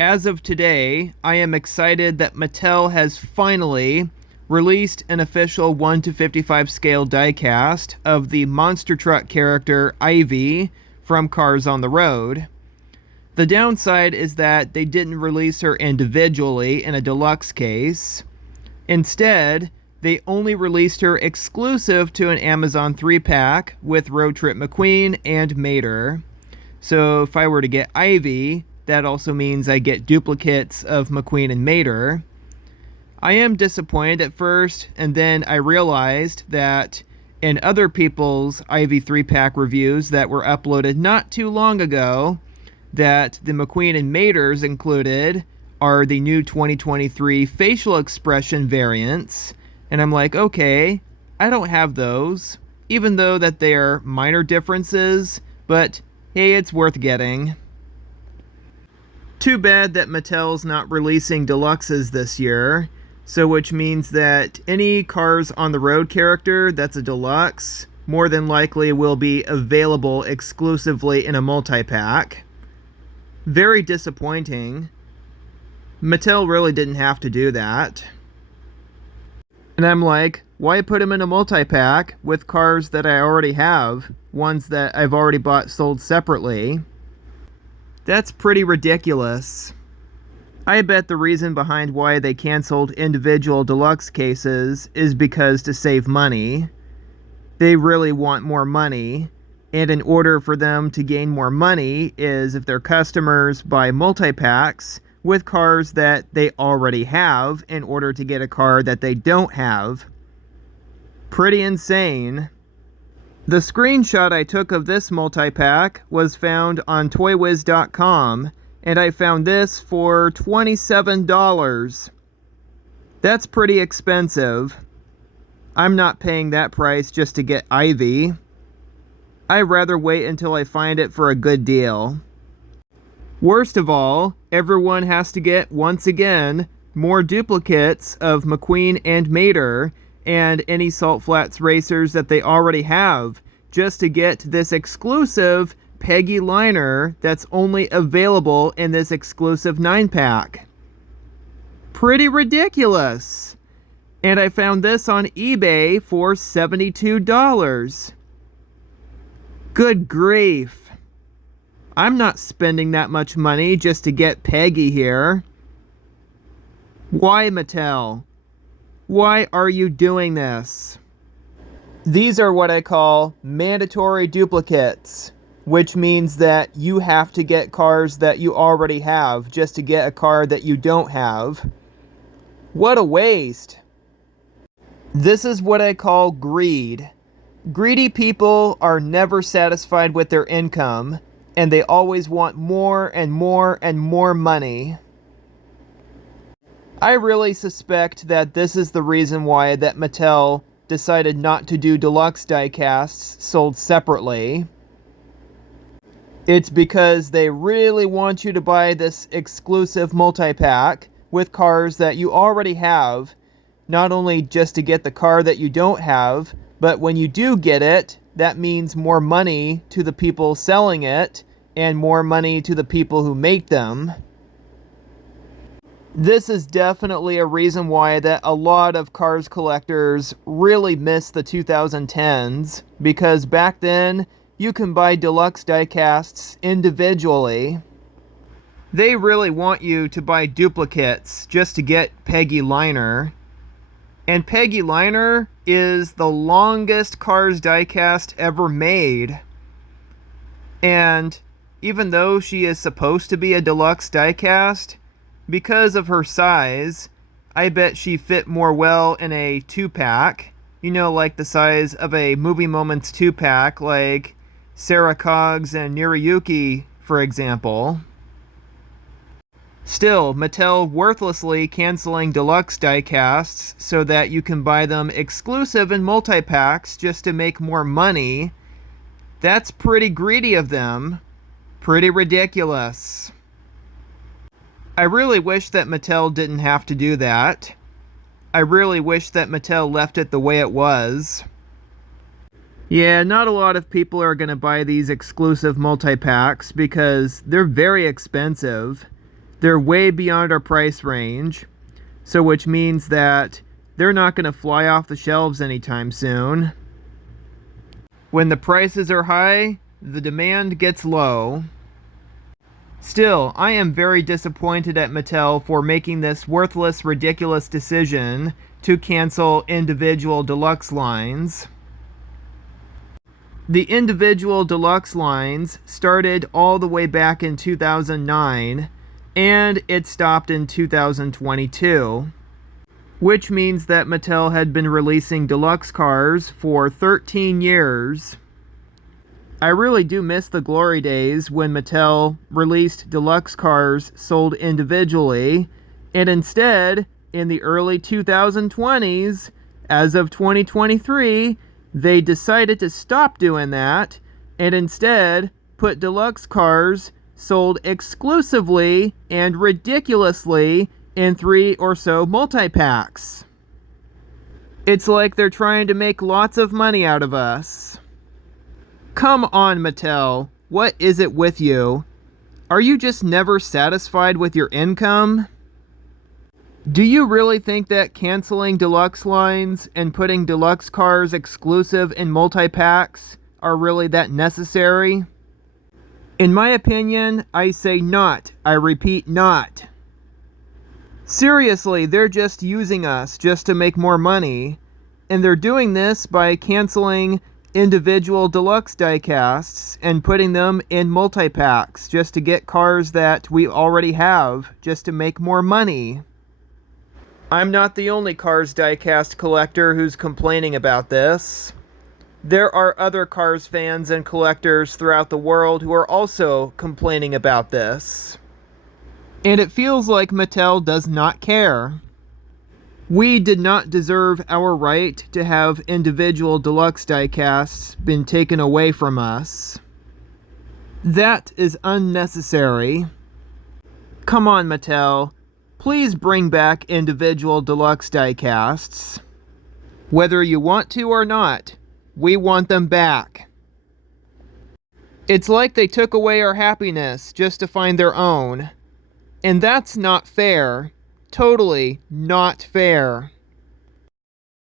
As of today, I am excited that Mattel has finally released an official 1 to 55 scale diecast of the monster truck character Ivy from Cars on the Road. The downside is that they didn't release her individually in a deluxe case. Instead, they only released her exclusive to an Amazon 3-pack with Road Trip McQueen and Mater. So if I were to get Ivy, that also means I get duplicates of McQueen and Mater. I am disappointed at first, and then I realized that in other people's Ivy 3-pack reviews that were uploaded not too long ago, that the McQueen and Maters included are the new 2023 facial expression variants. And I'm like, okay, I don't have those, even though that they are minor differences, but hey, it's worth getting. Too bad that Mattel's not releasing deluxes this year, so which means that any Cars on the Road character that's a deluxe more than likely will be available exclusively in a multi-pack. Very disappointing. Mattel really didn't have to do that. And I'm like, why put them in a multi-pack with cars that I already have, ones that I've already bought sold separately? That's pretty ridiculous. I bet the reason behind why they canceled individual deluxe cases is because to save money. They really want more money, and in order for them to gain more money is if their customers buy multi-packs with cars that they already have in order to get a car that they don't have. Pretty insane. The screenshot I took of this multi-pack was found on toywiz.com, and I found this for $27. That's pretty expensive. I'm not paying that price just to get Ivy. I'd rather wait until I find it for a good deal. Worst of all, everyone has to get, once again, more duplicates of McQueen and Mater and any Salt Flats racers that they already have, just to get this exclusive Peggy liner that's only available in this exclusive 9-pack. Pretty ridiculous! And I found this on eBay for $72. Good grief. I'm not spending that much money just to get Peggy here. Why, Mattel? Why are you doing this? These are what I call mandatory duplicates, which means that you have to get cars that you already have just to get a car that you don't have. What a waste. This is what I call greed. Greedy people are never satisfied with their income, and they always want more and more and more money. I really suspect that this is the reason why that Mattel decided not to do deluxe diecasts sold separately. It's because they really want you to buy this exclusive multi-pack with cars that you already have, not only just to get the car that you don't have, but when you do get it, that means more money to the people selling it and more money to the people who make them. This is definitely a reason why that a lot of Cars collectors really miss the 2010s, because back then you can buy deluxe diecasts individually. They really want you to buy duplicates just to get Peggy liner. And Peggy liner is the longest Cars diecast ever made. And even though she is supposed to be a deluxe diecast, because of her size, I bet she fit more well in a 2-pack. You know, like the size of a Movie Moments 2-pack, like Sarah Coggs and Niriyuki, for example. Still, Mattel worthlessly canceling deluxe diecasts so that you can buy them exclusive in multi-packs just to make more money. That's pretty greedy of them. Pretty ridiculous. I really wish that Mattel didn't have to do that. I really wish that Mattel left it the way it was. Yeah, not a lot of people are going to buy these exclusive multi-packs because they're very expensive. They're way beyond our price range, so which means that they're not going to fly off the shelves anytime soon. When the prices are high, the demand gets low. Still, I am very disappointed at Mattel for making this worthless, ridiculous decision to cancel individual deluxe lines. The individual deluxe lines started all the way back in 2009, and it stopped in 2022, which means that Mattel had been releasing deluxe cars for 13 years. I really do miss the glory days when Mattel released deluxe cars sold individually, and instead, in the early 2020s, as of 2023, they decided to stop doing that and instead put deluxe cars sold exclusively and ridiculously in 3 or so multi-packs. It's like they're trying to make lots of money out of us. Come on, Mattel. What is it with you? Are you just never satisfied with your income? Do you really think that canceling deluxe lines and putting deluxe cars exclusive in multi-packs are really that necessary? In my opinion, I say not. I repeat, not. Seriously, they're just using us just to make more money, and they're doing this by canceling individual deluxe diecasts and putting them in multi-packs just to get cars that we already have, just to make more money. I'm not the only Cars diecast collector who's complaining about this. There are other Cars fans and collectors throughout the world who are also complaining about this. And it feels like Mattel does not care. We did not deserve our right to have individual deluxe diecasts been taken away from us. That is unnecessary. Come on, Mattel. Please bring back individual deluxe diecasts. Whether you want to or not, we want them back. It's like they took away our happiness just to find their own. And that's not fair. Totally not fair.